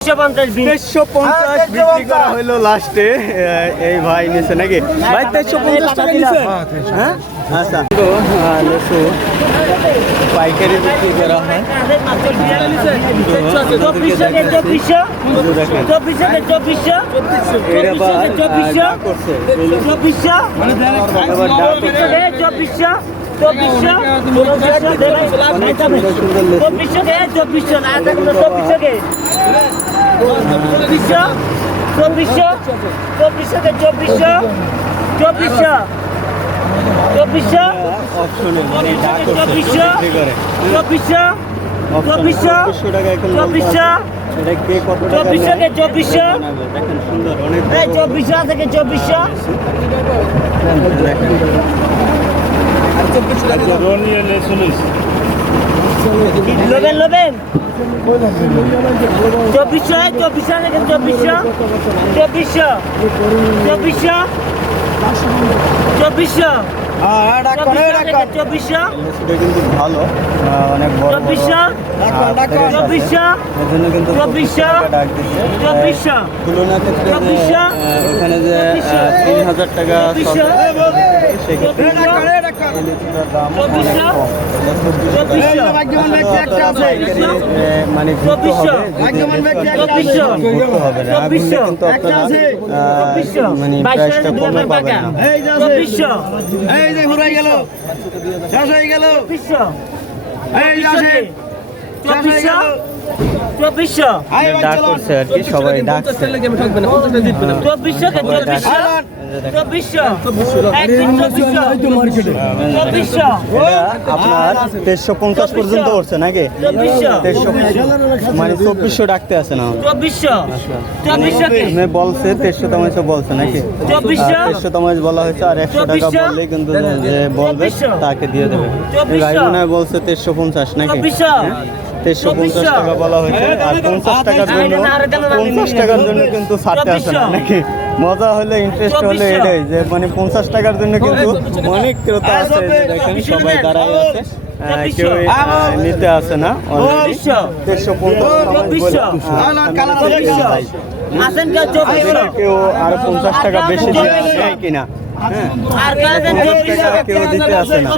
তেইশশো পঞ্চাশ বিশ তেইশশো পঞ্চাশ বিক্রি করা হলো লাস্টে এই ভাই নিছে নাকি? ভাই তেইশশো পঞ্চাশ টাকা নিছে। হ্যাঁ? আচ্ছা তো লেসু। পাইকারি বিক্রি করা হয়। চব্বিশশো কে চব্বিশশো চব্বিশশো কে চব্বিশশো কে? চব্বিশশো না চব্বিশশো কে? চব্বিশশো চব্বিশশো চব্বিশশো কে? চব্বিশশো চব্বিশশো চব্বিশশো চব্বিশশো চব্বিশশো চব্বিশশো চব্বিশশো চব্বিশশো কে? চব্বিশশো। চব্বিশশো থেকে চব্বিশশো। লোবেন লোবেন। চব্বিশশো চব্বিশশো থেকে চব্বিশশো? চব্বিশশো চব্বিশশো চব্বিশশো। চব্বিশশো থেকে চব্বিশশো। চব্বিশশো চব্বিশশো চব্বিশশো দিচ্ছে। চব্বিশশো যে, ওখানে যে তিন হাজার টাকা চব্বিশশো এই আহ, মানে মানে এই যে ঘুরাই গেল। শেষ হয়ে গেল। এই যে আসে চব্বিশশো? চব্বিশশো? ডাক করছে আর কি সবাই ডাকছে। চব্বিশশো চব্বিশশো চব্বিশশো আপনার পঞ্চাশ পর্যন্ত উঠছে নাকি? মানে চব্বিশশো ডাকতে আছে না। চব্বিশশো। চব্বিশশো বলছে তেইশশো তামাইশ বলছে নাকি? তেইশশো তামাইশ বলা হয়েছে আর একশো টাকা। বললেই কিন্তু যে বলবে। তাকে দিয়ে দেবে। ভাই মনে হয় বলছে তেইশশো পঞ্চাশ নাকি? তেইশশো পঞ্চাশ টাকা বলা হয়েছে। আর পঞ্চাশ টাকার জন্য পঞ্চাশ টাকার জন্য কিন্তু ছাড়তে আসে না নাকি? মজা হলে ইন্টারেস্ট হলে এটাই যে মানে পঞ্চাশ টাকার জন্য কিন্তু অনেক ক্রেতা আছে দেখেন সবাই দাঁড়ায় আছে। কেউ নিতে আসে না। চব্বিশশো আসেন কেউ আর পঞ্চাশ টাকা বেশি দিয়ে কিনা? হ্যাঁ। আর কেউ দিতে আসে না।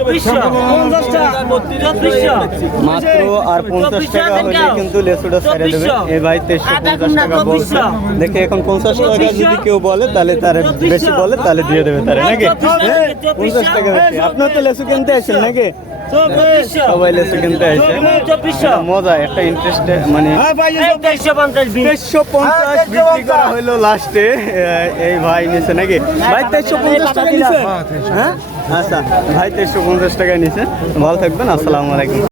মাত্র আর পঞ্চাশ টাকা হলে কিন্তু লেসুটা ছেড়ে দেবে। এই ভাই তেইশশো পঞ্চাশ টাকা বলছে। দেখে এখন পঞ্চাশ টাকা যদি কেউ বলে তাহলে তার বেশি বলে তাহলে দিয়ে দেবে তারা নাকি? হ্যাঁ, পঞ্চাশ টাকা বেশি। আপনার তো লেসু কিনতে আসেন নাকি? সবাই লেসে কিনতে আসে মজা একটা ইন্টারেস্ট মানে এই তেইশশো পঞ্চাশ তেইশশো পঞ্চাশ বিক্রি করা হলো লাস্টে এই ভাই নিছে নাকি? ভাই তেইশশো পঞ্চাশ টাকা নিছে? হ্যাঁ আচ্ছা। ভাই তেইশশো পঞ্চাশ টাকা নিছে। ভালো থাকবেন আসসালামু আলাইকুম।